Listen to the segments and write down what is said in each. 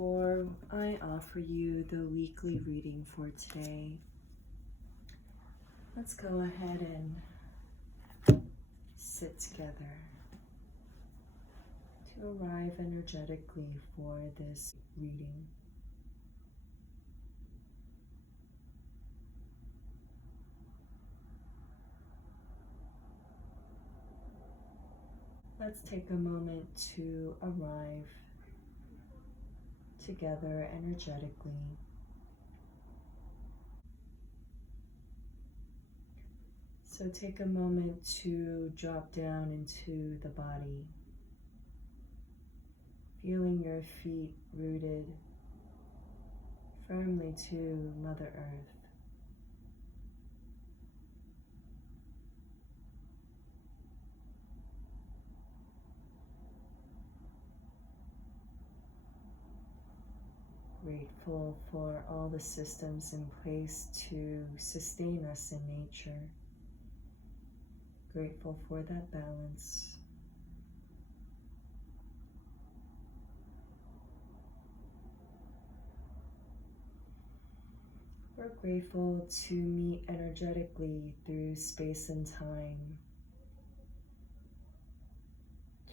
before I offer you the weekly reading for today, let's go ahead and sit together to arrive energetically for this reading. Let's take a moment to arrive together energetically. So take a moment to drop down into the body, feeling your feet rooted firmly to Mother Earth. Grateful for all the systems in place to sustain us in nature. Grateful for that balance. We're grateful to meet energetically through space and time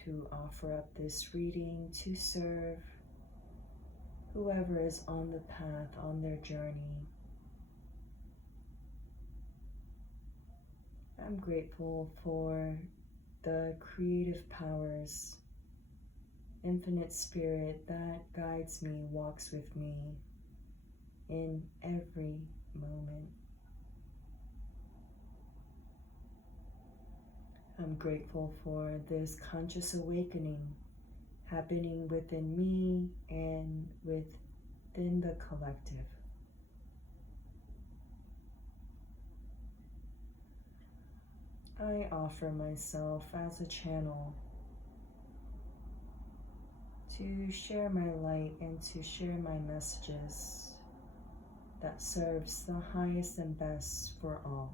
to offer up this reading to serve whoever is on the path, on their journey. I'm grateful for the creative powers, infinite spirit that guides me, walks with me in every moment. I'm grateful for this conscious awakening happening within me and within the collective. I offer myself as a channel to share my light and to share my messages that serves the highest and best for all.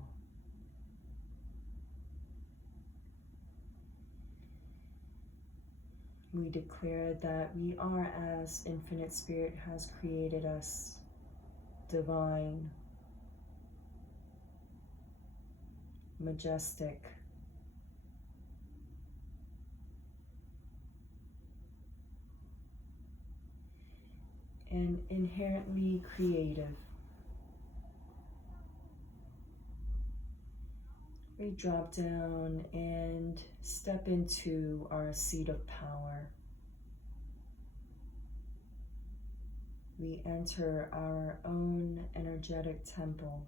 We declare that we are as Infinite Spirit has created us, divine, majestic, and inherently creative. We drop down and step into our seat of power. We enter our own energetic temple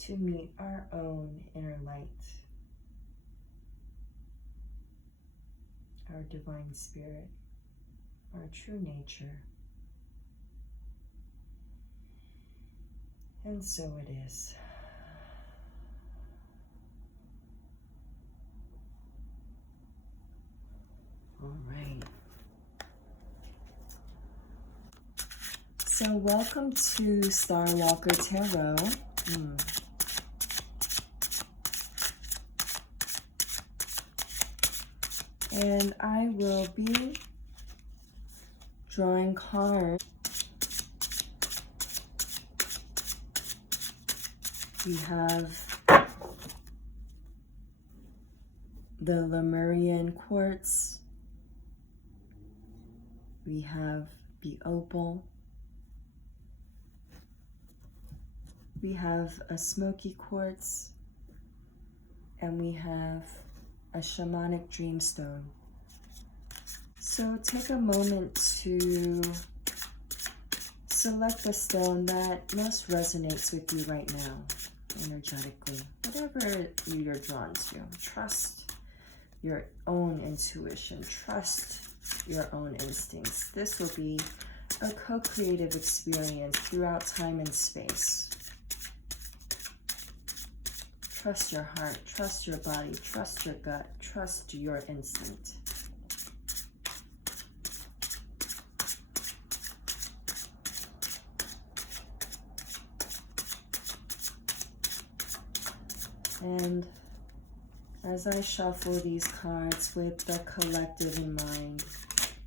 to meet our own inner light, our divine spirit, our true nature. And so it is. All right. So welcome to Starwalker Tarot. And I will be drawing cards. We have the Lemurian Quartz. We have the Opal. We have a Smokey Quartz. And we have a Shamanic Dreamstone. So take a moment to select the stone that most resonates with you right now, energetically. Whatever you're drawn to. Trust your own intuition. Trust your own instincts. This will be a co-creative experience throughout time and space. Trust your heart, trust your body, trust your gut, trust your instinct. And as I shuffle these cards with the collective in mind,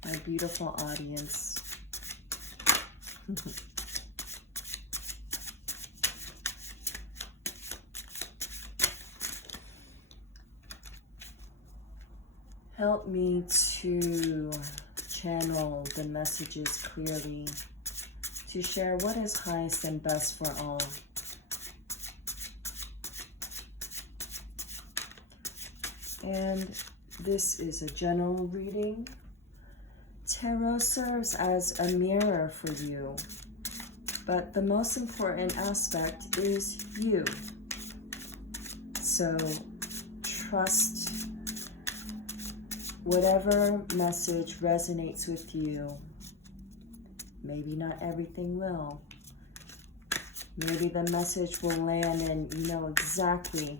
my beautiful audience. Help me to channel the messages clearly, to share what is highest and best for all. And this is a general reading. Tarot serves as a mirror for you, but the most important aspect is you. So trust whatever message resonates with you. Maybe not everything will. Maybe the message will land and you know exactly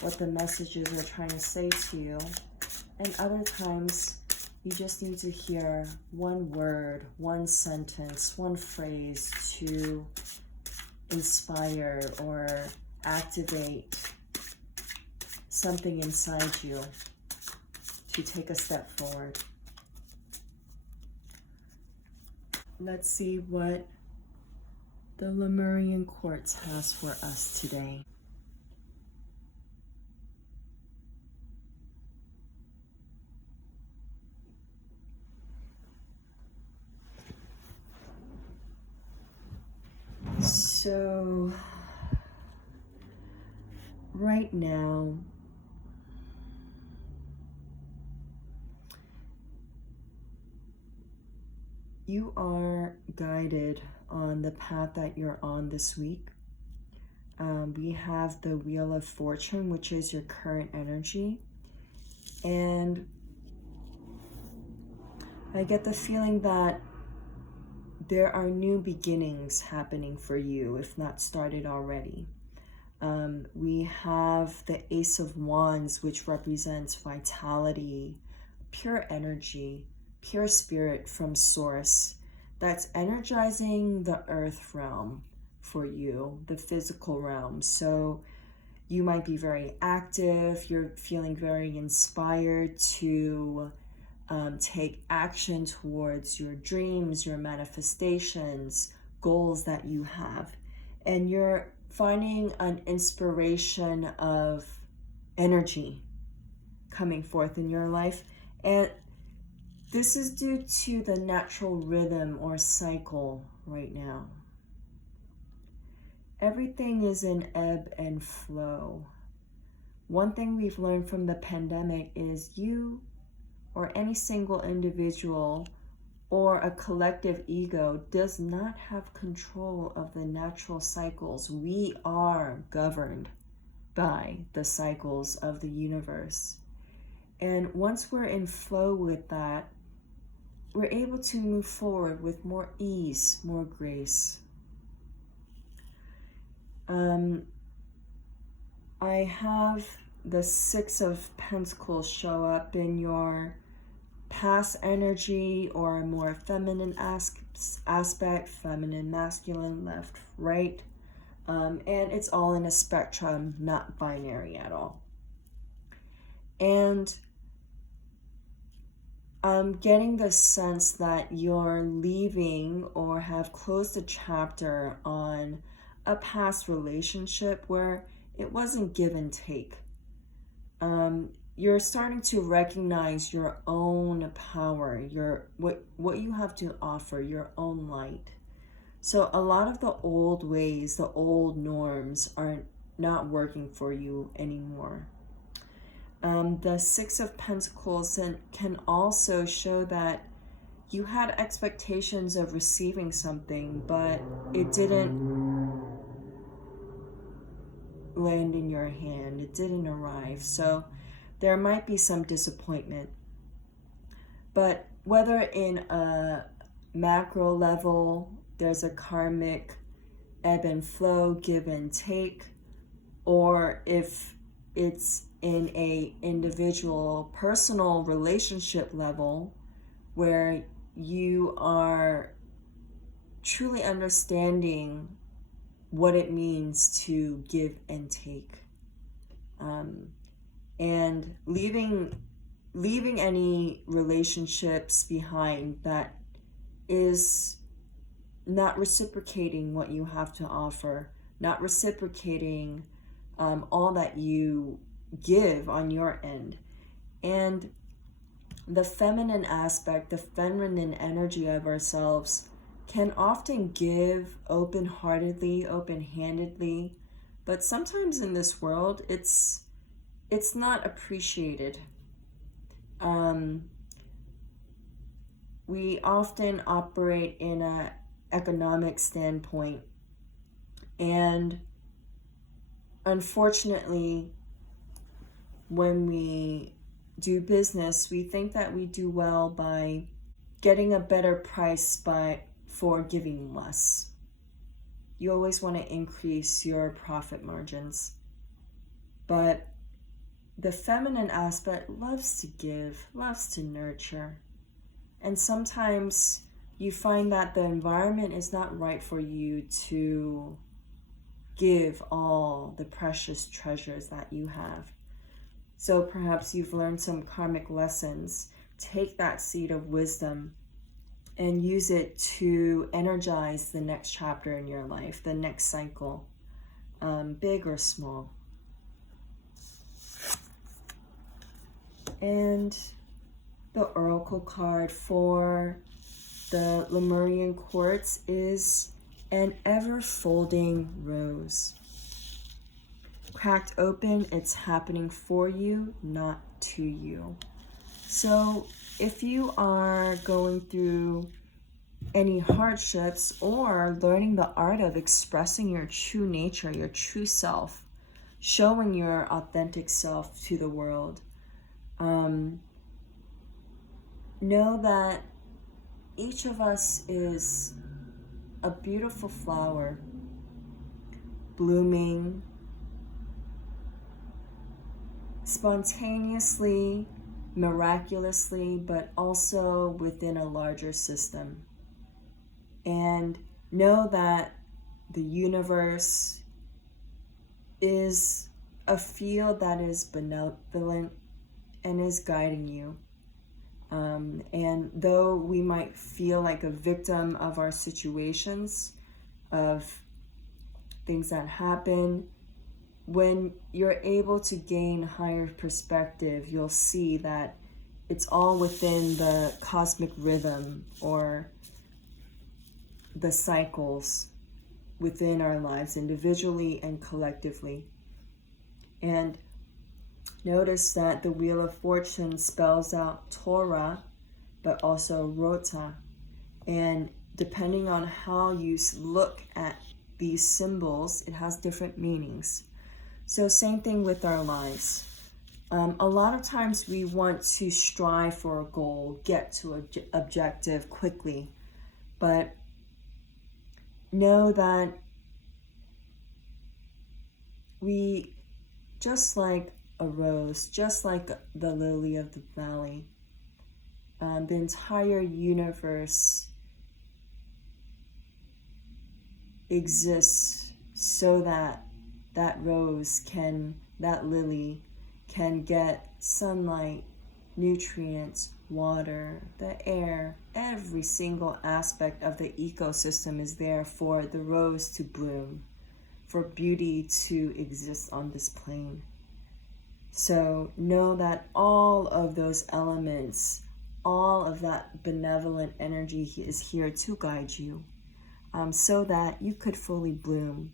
what the messages are trying to say to you. And other times, you just need to hear one word, one sentence, one phrase to inspire or activate something inside you to take a step forward. Let's see what the Lemurian Quartz has for us today. So, right now, you are guided on the path that you're on this week. We have the Wheel of Fortune, which is your current energy. And I get the feeling that there are new beginnings happening for you, if not started already. We have the Ace of Wands, which represents vitality, pure energy, pure spirit from source that's energizing the earth realm for you, the physical realm. So you might be very active, you're feeling very inspired to take action towards your dreams, your manifestations, goals that you have. And you're finding an inspiration of energy coming forth in your life. And this is due to the natural rhythm or cycle right now. Everything is in ebb and flow. One thing we've learned from the pandemic is you or any single individual or a collective ego does not have control of the natural cycles. We are governed by the cycles of the universe. And once we're in flow with that, we're able to move forward with more ease, more grace. I have the Six of Pentacles show up in your past energy or a more feminine aspect, feminine, masculine, left, right. And it's all in a spectrum, not binary at all. And I'm getting the sense that you're leaving or have closed a chapter on a past relationship where it wasn't give and take. You're starting to recognize your own power, what you have to offer, your own light. So a lot of the old ways, the old norms are not working for you anymore. The Six of Pentacles can also show that you had expectations of receiving something, but it didn't land in your hand. It didn't arrive. So there might be some disappointment. But whether in a macro level, there's a karmic ebb and flow, give and take, or if it's in a individual personal relationship level where you are truly understanding what it means to give and take. and leaving any relationships behind that is not reciprocating what you have to offer, not reciprocating all that you give on your end. And the feminine aspect, the feminine energy of ourselves can often give open-heartedly, open-handedly, but sometimes in this world it's not appreciated. We often operate in an economic standpoint, and unfortunately, when we do business, we think that we do well by getting a better price for giving less. You always want to increase your profit margins, but the feminine aspect loves to give, loves to nurture. And sometimes you find that the environment is not right for you to give all the precious treasures that you have. So perhaps you've learned some karmic lessons. Take that seed of wisdom and use it to energize the next chapter in your life, the next cycle, big or small. And the oracle card for the Lemurian Quartz is an ever-folding rose. Cracked open, it's happening for you, not to you. So if you are going through any hardships or learning the art of expressing your true nature, your true self, showing your authentic self to the world, know that each of us is a beautiful flower blooming spontaneously, miraculously, but also within a larger system. And know that the universe is a field that is benevolent and is guiding you. And though we might feel like a victim of our situations, of things that happen, when you're able to gain higher perspective, you'll see that it's all within the cosmic rhythm or the cycles within our lives, individually and collectively. And notice that the Wheel of Fortune spells out Torah, but also Rota. And depending on how you look at these symbols, it has different meanings. So same thing with our lives. A lot of times we want to strive for a goal, get to an objective quickly, but know that we, just like a rose, just like the lily of the valley, the entire universe exists so that that rose that lily can get sunlight, nutrients, water, the air. Every single aspect of the ecosystem is there for the rose to bloom, for beauty to exist on this plane. So know that all of those elements, all of that benevolent energy is here to guide you, so that you could fully bloom.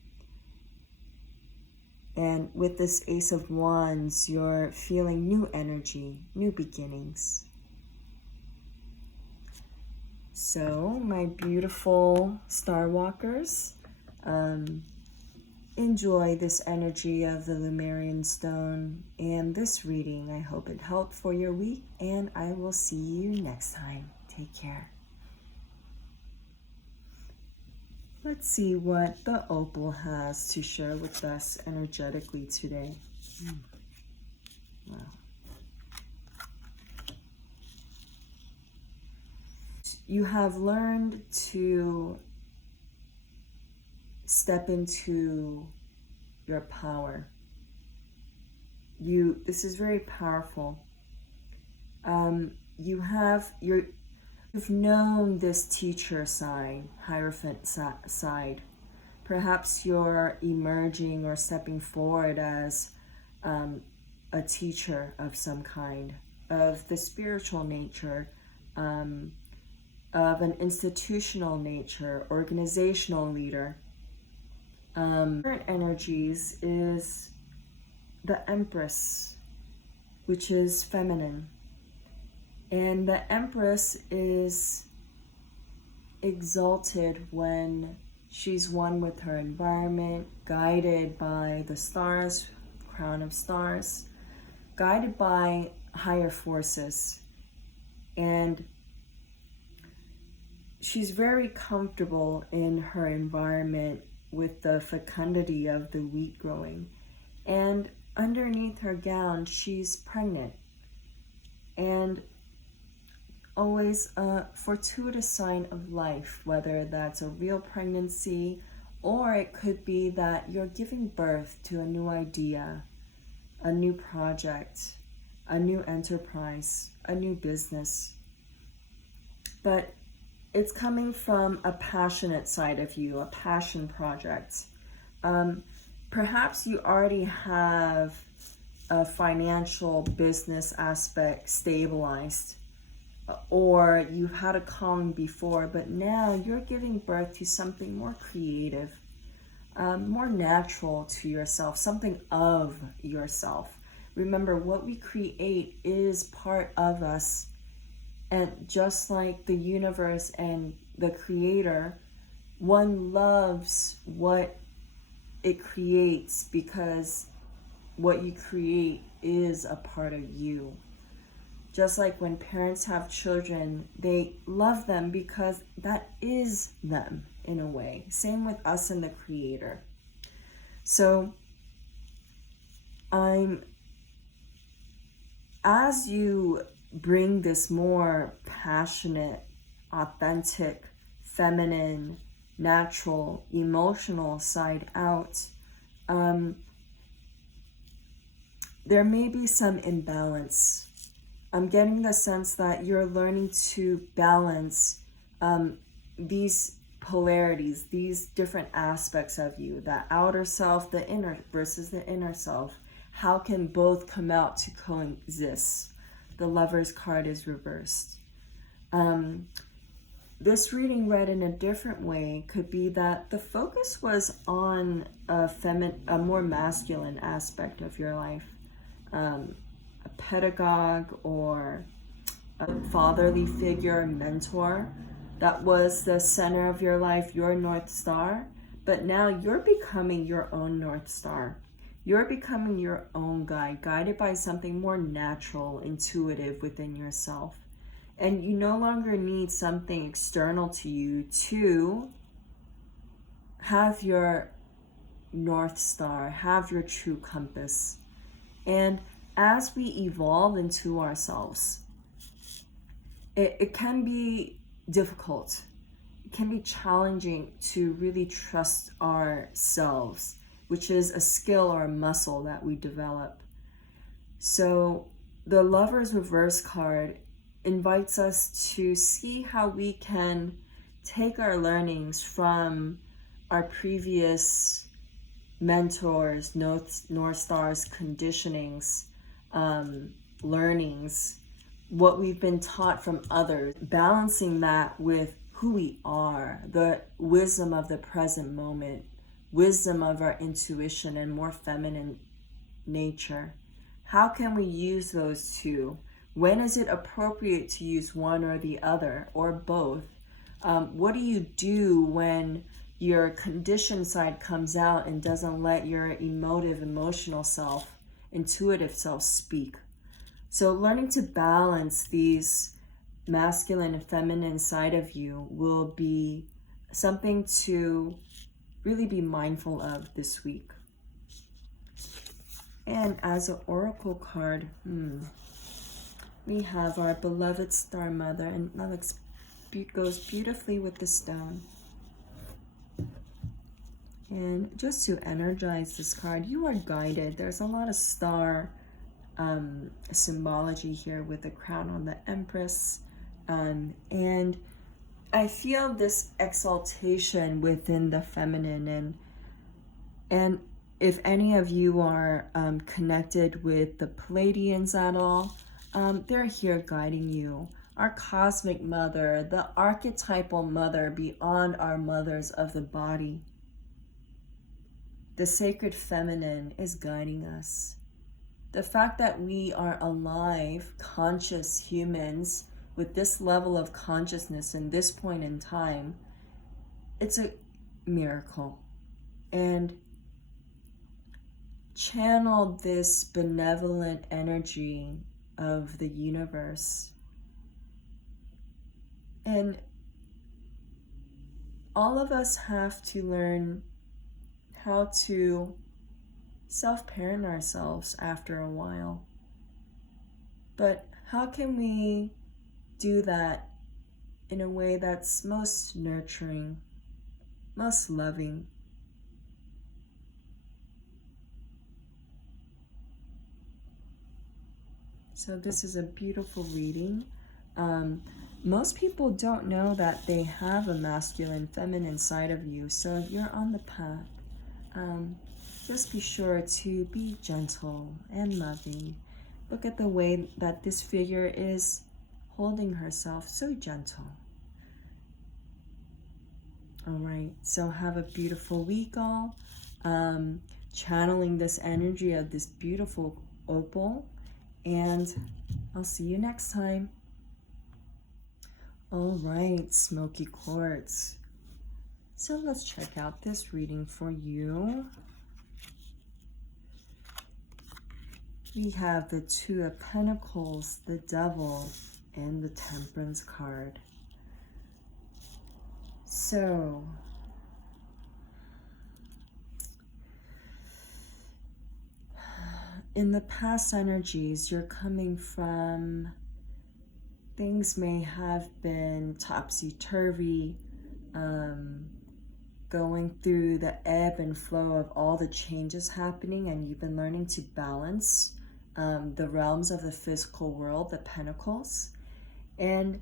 And with this Ace of Wands, you're feeling new energy, new beginnings. So, my beautiful Starwalkers, enjoy this energy of the Lemurian stone and this reading. I hope it helped for your week, and I will see you next time. Take care. Let's see what the Opal has to share with us energetically today. Wow. You have learned to step into your power. This is very powerful. You've known this teacher side, Hierophant side. Perhaps you're emerging or stepping forward as a teacher of some kind, of the spiritual nature, of an institutional nature, organizational leader. Current energies is the Empress, which is feminine. And the Empress is exalted when she's one with her environment, guided by the stars, crown of stars, guided by higher forces. And she's very comfortable in her environment with the fecundity of the wheat growing. And underneath her gown, she's pregnant. And always a fortuitous sign of life, whether that's a real pregnancy or it could be that you're giving birth to a new idea, a new project, a new enterprise, a new business. But it's coming from a passionate side of you, a passion project. Perhaps you already have a financial business aspect stabilized, or you've had a calling before, but now you're giving birth to something more creative, more natural to yourself, something of yourself. Remember, what we create is part of us. And just like the universe and the creator, one loves what it creates because what you create is a part of you. Just like when parents have children, they love them because that is them in a way. Same with us and the creator. So as you bring this more passionate, authentic, feminine, natural, emotional side out, there may be some imbalance. I'm getting the sense that you're learning to balance these polarities, these different aspects of you, the outer self, the inner versus the inner self. How can both come out to coexist? The Lover's card is reversed. This reading read in a different way could be that the focus was on a more masculine aspect of your life. A pedagogue or a fatherly figure, mentor, that was the center of your life, your North Star. But now you're becoming your own North Star. You're becoming your own guide, guided by something more natural, intuitive within yourself. And you no longer need something external to you to have your North Star, have your true compass. And as we evolve into ourselves, it can be difficult. It can be challenging to really trust ourselves, which is a skill or a muscle that we develop. So the Lover's reverse card invites us to see how we can take our learnings from our previous mentors, North Stars, conditionings, learnings, what we've been taught from others, balancing that with who we are, the wisdom of the present moment, wisdom of our intuition and more feminine nature. How can we use those two? When is it appropriate to use one or the other or both? What do you do when your conditioned side comes out and doesn't let your emotive, emotional self, intuitive self speak? So learning to balance these masculine and feminine side of you will be something to really be mindful of this week. And as an oracle card, we have our beloved Star Mother, and that goes beautifully with the stone. And just to energize this card, you are guided. There's a lot of star symbology here with the crown on the Empress. And I feel this exaltation within the feminine, and if any of you are connected with the Pleiadians at all, they're here guiding you. Our cosmic mother, the archetypal mother beyond our mothers of the body. The sacred feminine is guiding us. The fact that we are alive, conscious humans with this level of consciousness in this point in time, it's a miracle. And channel this benevolent energy of the universe. And all of us have to learn how to self-parent ourselves after a while. But how can we do that in a way that's most nurturing, most loving? So this is a beautiful reading. Most people don't know that they have a masculine, feminine side of you, so you're on the path. Just be sure to be gentle and loving. Look at the way that this figure is holding herself, so gentle. All right, so have a beautiful week, all. Channeling this energy of this beautiful opal, and I'll see you next time. All right, Smokey Quartz. So let's check out this reading for you. We have the Two of Pentacles, the Devil, and the Temperance card. So, in the past energies, you're coming from, things may have been topsy-turvy, going through the ebb and flow of all the changes happening, and you've been learning to balance the realms of the physical world, the pentacles. And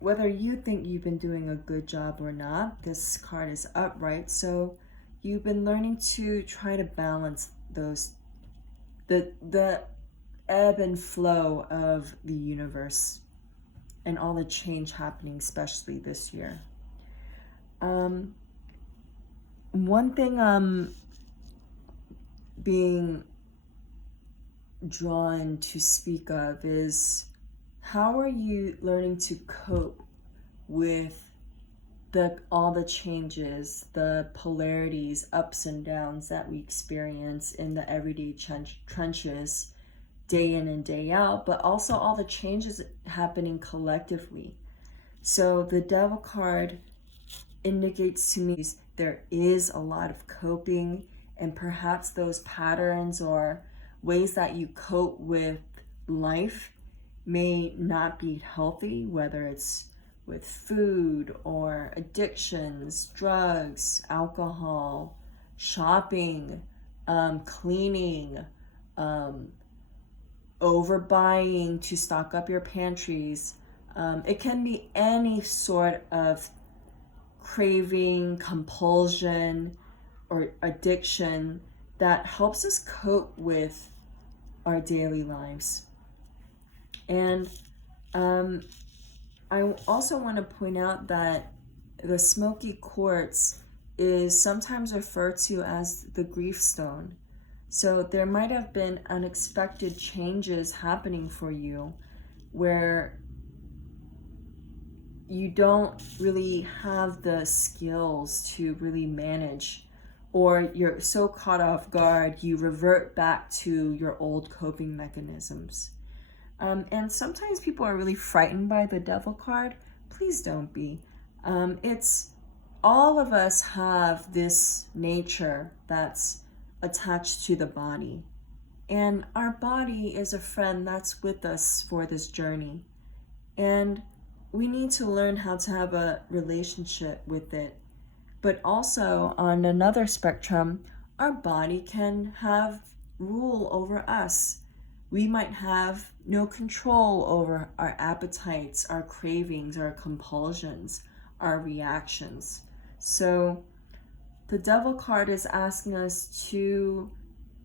whether you think you've been doing a good job or not, this card is upright, so you've been learning to try to balance those, the ebb and flow of the universe and all the change happening, especially this year. One thing I'm being drawn to speak of is, how are you learning to cope with all the changes, the polarities, ups and downs that we experience in the everyday trenches, day in and day out, but also all the changes happening collectively. So the Devil card indicates to me there is a lot of coping, and perhaps those patterns or ways that you cope with life may not be healthy, whether it's with food or addictions, drugs, alcohol, shopping, cleaning, overbuying to stock up your pantries. It can be any sort of craving, compulsion, or addiction that helps us cope with our daily lives. And I also want to point out that the Smokey Quartz is sometimes referred to as the grief stone. So there might have been unexpected changes happening for you where you don't really have the skills to really manage, or you're so caught off guard, you revert back to your old coping mechanisms. And sometimes people are really frightened by the Devil card. Please don't be. It's, all of us have this nature that's attached to the body. And our body is a friend that's with us for this journey. And we need to learn how to have a relationship with it. But also, on another spectrum, our body can have rule over us. We might have no control over our appetites, our cravings, our compulsions, our reactions. So the Devil card is asking us to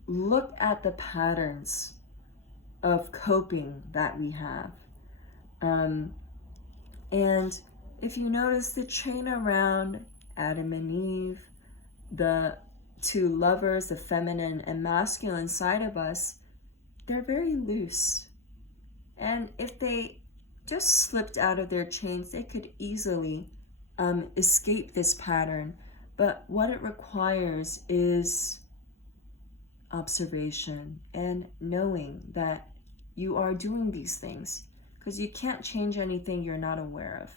look at the patterns of coping that we have. And if you notice the chain around Adam and Eve, the two lovers, the feminine and masculine side of us, they're very loose. And if they just slipped out of their chains, they could easily escape this pattern. But what it requires is observation and knowing that you are doing these things, because you can't change anything you're not aware of.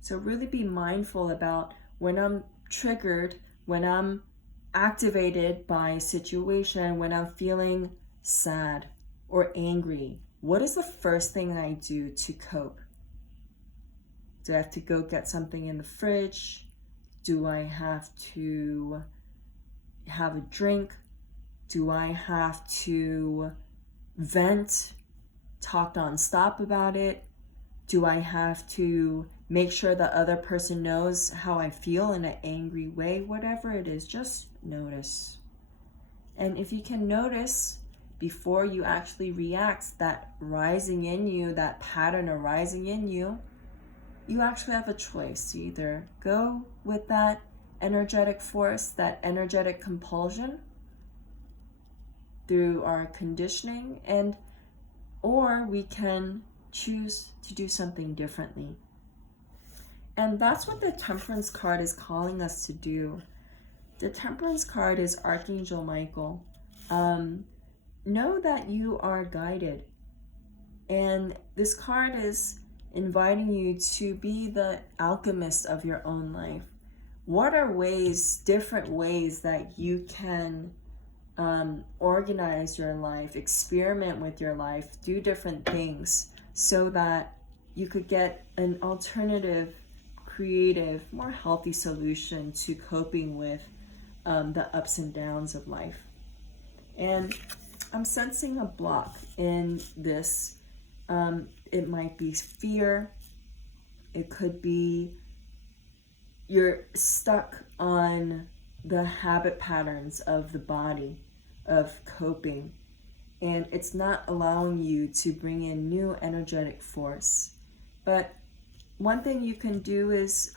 So really be mindful about when I'm triggered, when I'm activated by a situation, when I'm feeling sad or angry. What is the first thing that I do to cope? Do I have to go get something in the fridge? Do I have to have a drink? Do I have to vent, talk nonstop about it? Do I have to make sure the other person knows how I feel in an angry way? Whatever it is, just notice. And if you can notice before you actually react, that rising in you, that pattern arising in you, you actually have a choice. You either go with that energetic force, that energetic compulsion through our conditioning, or we can choose to do something differently. And that's what the Temperance card is calling us to do. The Temperance card is Archangel Michael. Know that you are guided. And this card is inviting you to be the alchemist of your own life. What are different ways that you can organize your life, experiment with your life, do different things so that you could get an alternative, creative, more healthy solution to coping with the ups and downs of life. And I'm sensing a block in this. It might be fear. It could be you're stuck on the habit patterns of the body, of coping, and it's not allowing you to bring in new energetic force. But one thing you can do is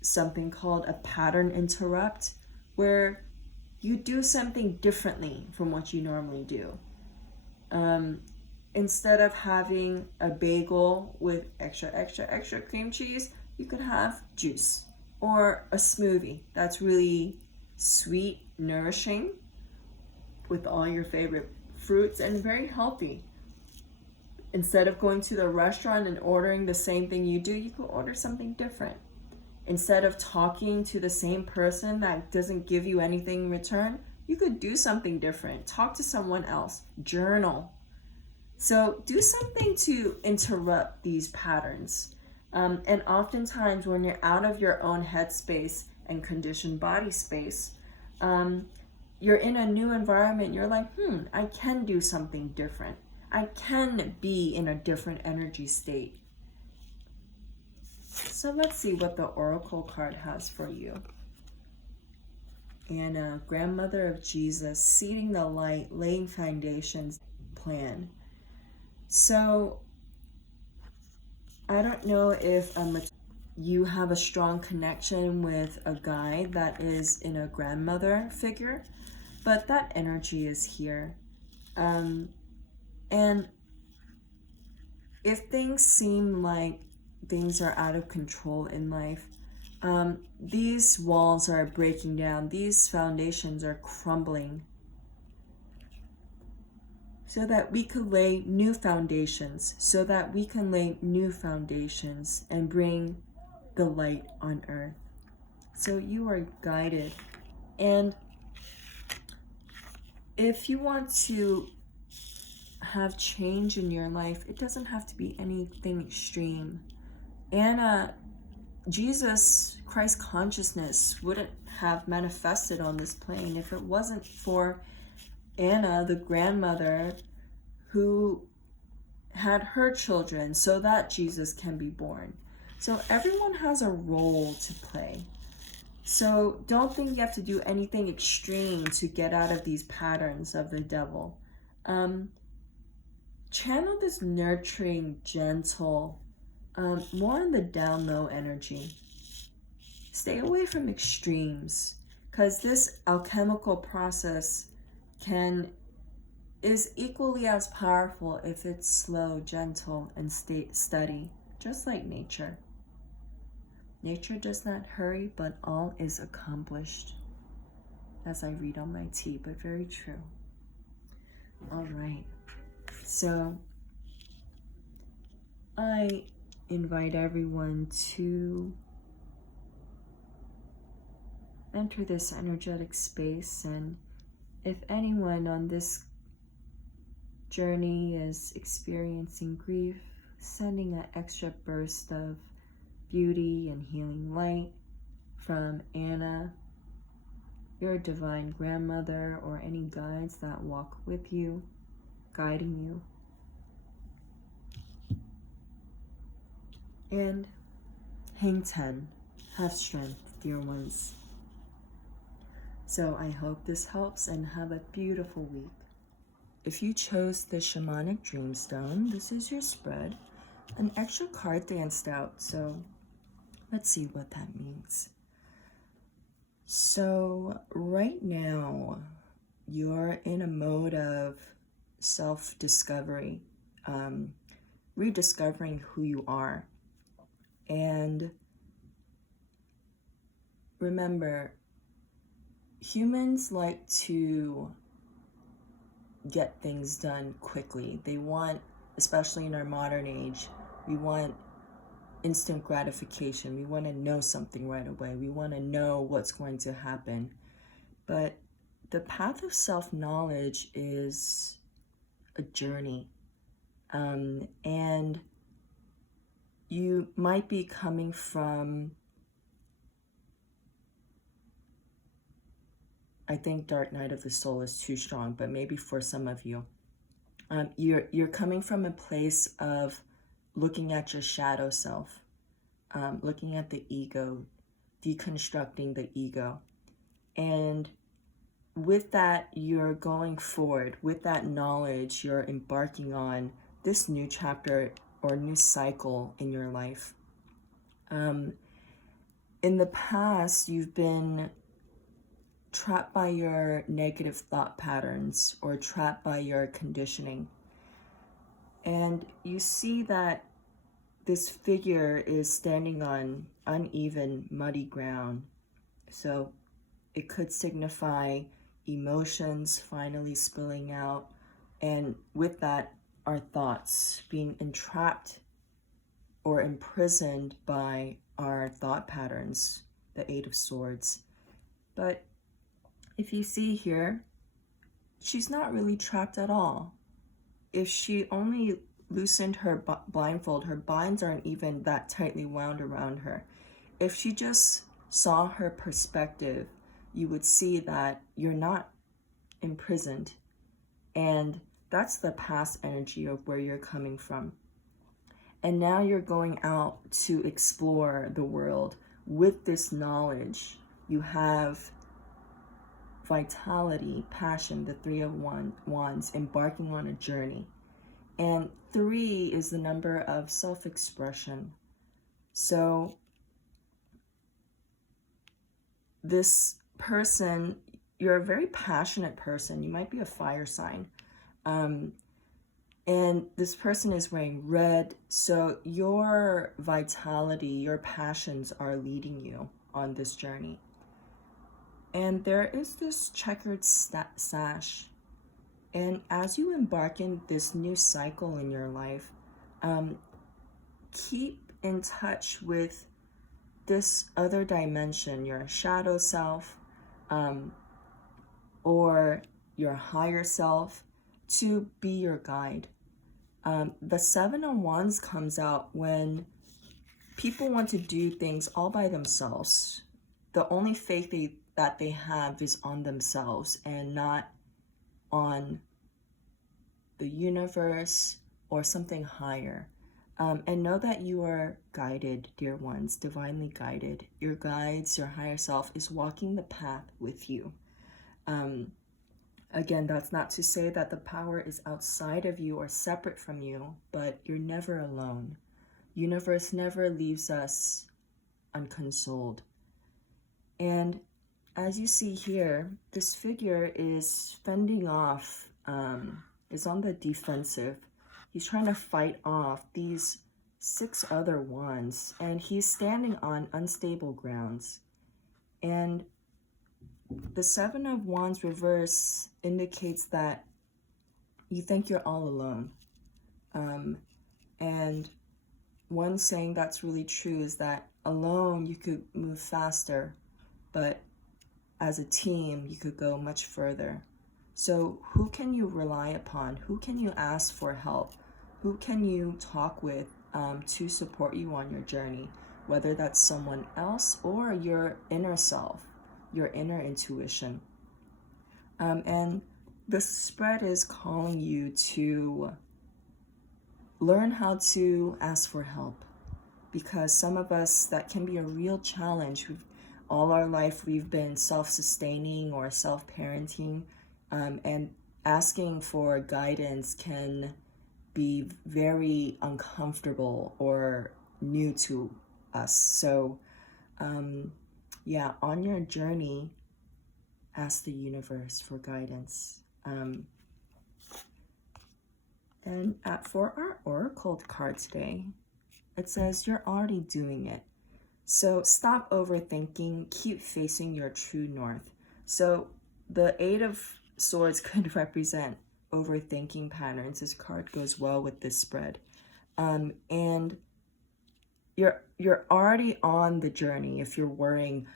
something called a pattern interrupt, where you do something differently from what you normally do. Instead of having a bagel with extra cream cheese, you could have juice or a smoothie that's really sweet, nourishing, with all your favorite fruits and very healthy. Instead of going to the restaurant and ordering the same thing you do, you could order something different. Instead of talking to the same person that doesn't give you anything in return, you could do something different. Talk to someone else. Journal. So do something to interrupt these patterns. And oftentimes when you're out of your own headspace and conditioned body space, you're in a new environment. You're like, I can do something different. I can be in a different energy state. So let's see what the Oracle card has for you. And Grandmother of Jesus, seeding the light, laying foundations, plan. So I don't know if you have a strong connection with a guy that is in a grandmother figure, but that energy is here. And if things seem like things are out of control in life, these walls are breaking down, these foundations are crumbling, so that we could lay new foundations, and bring the light on earth. So you are guided. And if you want to have change in your life, it doesn't have to be anything extreme. Anna Jesus, Christ consciousness, wouldn't have manifested on this plane if it wasn't for Anna, the grandmother, who had her children so that Jesus can be born. So everyone has a role to play. So don't think you have to do anything extreme to get out of these patterns of the devil. Channel this nurturing, gentle, more in the down low energy. Stay away from extremes, because this alchemical process is equally as powerful if it's slow, gentle, and steady, just like nature. Nature does not hurry, but all is accomplished. As I read on my tea, but very true. All right. So I invite everyone to enter this energetic space, and if anyone on this journey is experiencing grief, sending an extra burst of beauty and healing light from Anna, your divine grandmother, or any guides that walk with you, guiding you. And hang 10, have strength, dear ones. So I hope this helps, and have a beautiful week. If you chose the Shamanic Dreamstone, this is your spread. An extra card danced out, so let's see what that means. So right now, you're in a mode of self-discovery, rediscovering who you are. And remember, humans like to get things done quickly. They want, especially in our modern age, we want instant gratification. We want to know something right away. We want to know what's going to happen. But the path of self-knowledge is a journey. And you might be coming from, I think Dark Night of the Soul is too strong, but maybe for some of you, you're coming from a place of looking at your shadow self, looking at the ego, deconstructing the ego. And with that, you're going forward. With that knowledge, you're embarking on this new chapter or new cycle in your life. In the past, you've been trapped by your negative thought patterns or trapped by your conditioning. And you see that this figure is standing on uneven, muddy ground. So it could signify emotions finally spilling out. And with that, our thoughts being entrapped or imprisoned by our thought patterns, the Eight of Swords. But if you see here, she's not really trapped at all. If she only loosened her blindfold, her binds aren't even that tightly wound around her. If she just saw her perspective, you would see that you're not imprisoned. And that's the past energy of where you're coming from. And now you're going out to explore the world with this knowledge. You have vitality, passion, the Three of Wands, embarking on a journey. And 3 is the number of self-expression. So this person, you're a very passionate person. You might be a fire sign. And this person is wearing red. So your vitality, your passions are leading you on this journey. And there is this checkered sash. And as you embark in this new cycle in your life, keep in touch with this other dimension, your shadow self, or your higher self, to be your guide. The Seven of Wands comes out when people want to do things all by themselves. The only faith that they have is on themselves and not on the universe or something higher. And know that you are guided, dear ones, divinely guided. Your guides, your higher self is walking the path with you. Again, that's not to say that the power is outside of you or separate from you, but you're never alone. Universe never leaves us unconsoled. And as you see here, this figure is fending off, is on the defensive. He's trying to fight off these 6 other wands, and he's standing on unstable grounds. And the 7 of Wands reverse indicates that you think you're all alone. And one saying that's really true is that alone you could move faster, but as a team you could go much further. So who can you rely upon? Who can you ask for help? Who can you talk with to support you on your journey? Whether that's someone else or your inner self, your inner intuition. And the spread is calling you to learn how to ask for help, because some of us, that can be a real challenge. All our life we've been self-sustaining or self-parenting, and asking for guidance can be very uncomfortable or new to us. So yeah, on your journey, ask the universe for guidance. And for our oracle card today, it says you're already doing it. So stop overthinking, keep facing your true north. So the 8 of Swords could represent overthinking patterns. This card goes well with this spread. And you're already on the journey. If you're worrying,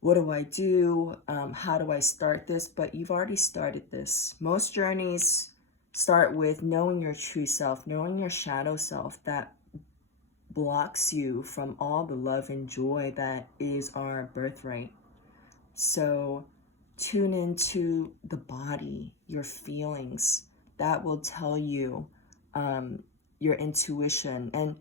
what do I do? How do I start this? But you've already started this. Most journeys start with knowing your true self, knowing your shadow self that blocks you from all the love and joy that is our birthright. So tune into the body, your feelings. That will tell you your intuition. And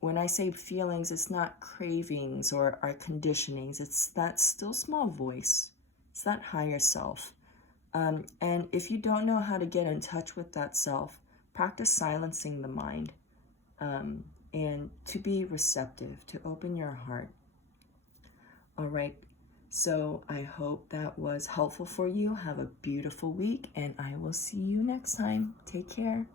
when I say feelings, it's not cravings or our conditionings. It's that still small voice. It's that higher self. And if you don't know how to get in touch with that self, practice silencing the mind, and to be receptive, to open your heart. All right. So I hope that was helpful for you. Have a beautiful week, and I will see you next time. Take care.